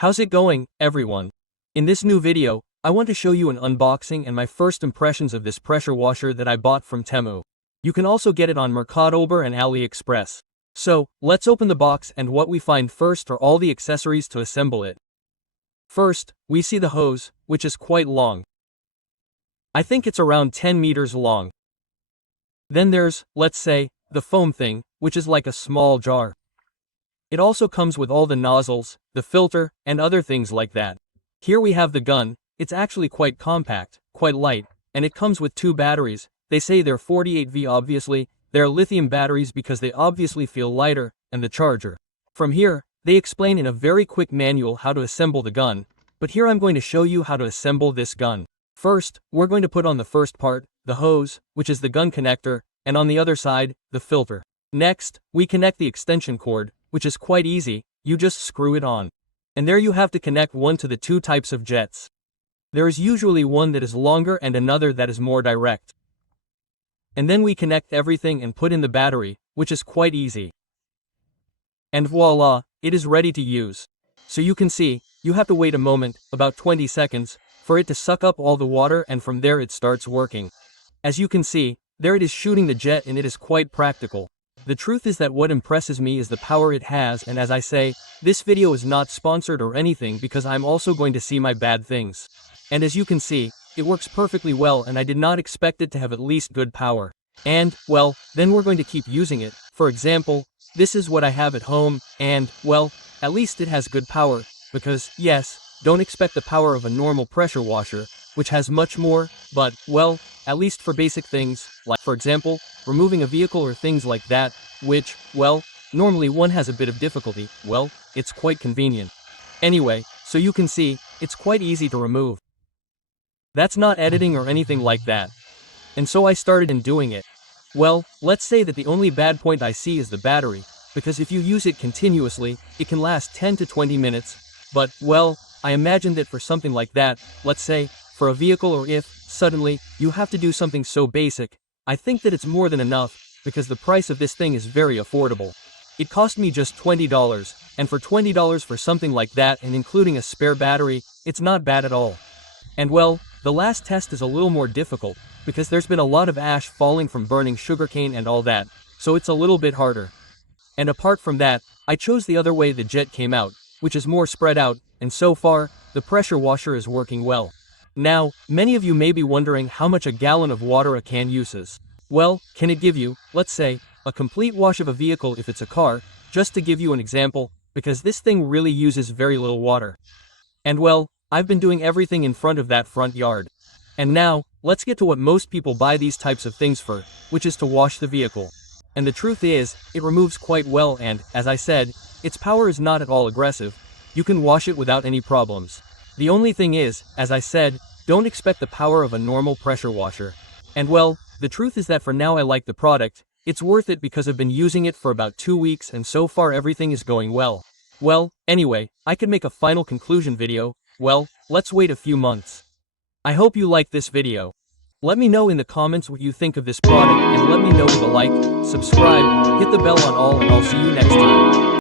How's it going, everyone? In this new video, I want to show you an unboxing and my first impressions of this pressure washer that I bought from Temu. You can also get it on MercadoLibre and AliExpress. So, let's open the box, and what we find first are all the accessories to assemble it. First, we see the hose, which is quite long. I think it's around 10 meters long. Then there's, let's say, the foam thing, which is like a small jar. It also comes with all the nozzles, the filter, and other things like that. Here we have the gun. It's actually quite compact, quite light, and it comes with 2 batteries. They say they're 48V. Obviously, they're lithium batteries because they obviously feel lighter, and the charger. From here, they explain in a very quick manual how to assemble the gun, but here I'm going to show you how to assemble this gun. First, we're going to put on the first part, the hose, which is the gun connector, and on the other side, the filter. Next, we connect the extension cord, which is quite easy. You just screw it on. And there you have to connect one to the 2 types of jets. There is usually one that is longer and another that is more direct. And then we connect everything and put in the battery, which is quite easy. And voila, it is ready to use. So you can see, you have to wait a moment, about 20 seconds, for it to suck up all the water, and from there it starts working. As you can see, there it is shooting the jet, and it is quite practical. The truth is that what impresses me is the power it has, and as I say, this video is not sponsored or anything because I'm also going to see my bad things. And as you can see, it works perfectly well, and I did not expect it to have at least good power. And, well, then we're going to keep using it. For example, this is what I have at home, and, well, at least it has good power, because, yes, don't expect the power of a normal pressure washer, which has much more, but, well, at least for basic things, like, for example, removing a vehicle or things like that, which, well, normally one has a bit of difficulty, well, it's quite convenient. Anyway, so you can see, it's quite easy to remove. That's not editing or anything like that. And so I started in doing it. Well, let's say that the only bad point I see is the battery, because if you use it continuously, it can last 10 to 20 minutes, but, well, I imagine that for something like that, let's say, for a vehicle, or if, suddenly, you have to do something so basic, I think that it's more than enough, because the price of this thing is very affordable. It cost me just $20, and for $20 for something like that and including a spare battery, it's not bad at all. And well, the last test is a little more difficult, because there's been a lot of ash falling from burning sugarcane and all that, so it's a little bit harder. And apart from that, I chose the other way the jet came out, which is more spread out, and so far, the pressure washer is working well. Now, many of you may be wondering how much a gallon of water a can uses. Well, can it give you, let's say, a complete wash of a vehicle if it's a car, just to give you an example, because this thing really uses very little water. And well, I've been doing everything in front of that front yard. And now, let's get to what most people buy these types of things for, which is to wash the vehicle. And the truth is, it removes quite well, and, as I said, its power is not at all aggressive. You can wash it without any problems. The only thing is, as I said, don't expect the power of a normal pressure washer. And well, the truth is that for now I like the product. It's worth it because I've been using it for about 2 weeks, and so far everything is going well. Well, anyway, I could make a final conclusion video. Well, let's wait a few months. I hope you liked this video. Let me know in the comments what you think of this product, and let me know with a like, subscribe, hit the bell on all, and I'll see you next time.